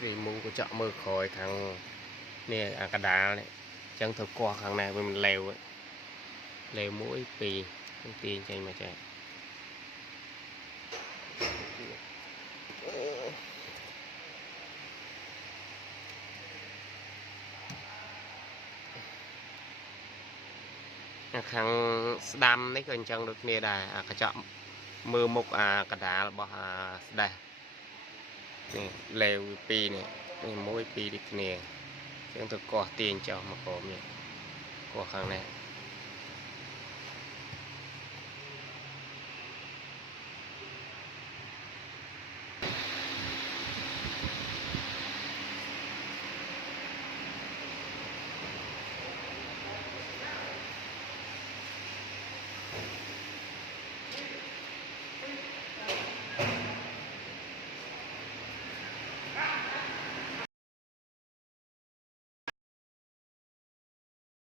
vì mua của chợ mơ khỏi thằng nè cả đá này chẳng thực qua thằng này với mình lèo ấy lèo mỗi pì không tiền cho anh mà chạy thằng đam đấy còn chẳng được nè đà cả chợ mơ một cả đá là bỏ đây nè lèo pì này mỗi pì đi nè chẳng thực qua tiền cho mà có nè của thằng này